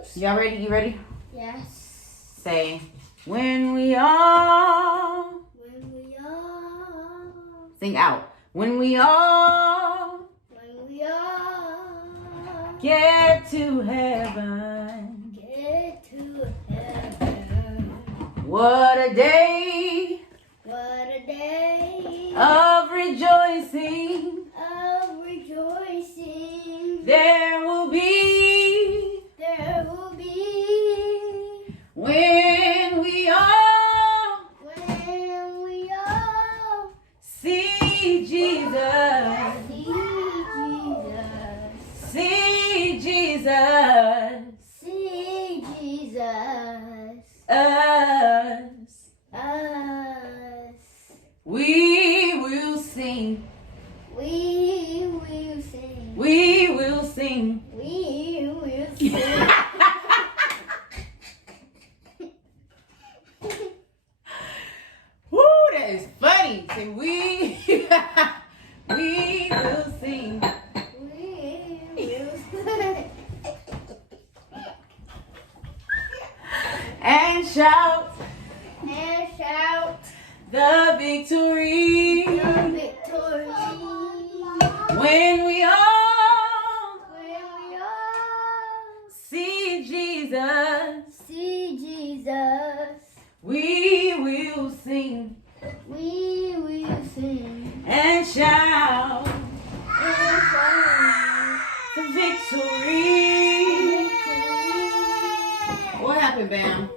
Oops. Y'all ready? You ready? Yes. Say, when we all. Sing out. When we all. Get to heaven. What a day. Of rejoicing. There will be. When we all. See Jesus. See Jesus. Us. We will sing. We will sing. Woo, that is funny. Say we will sing. And shout the victory. When we all see Jesus, we will sing and shout the victory. What happened, Bam?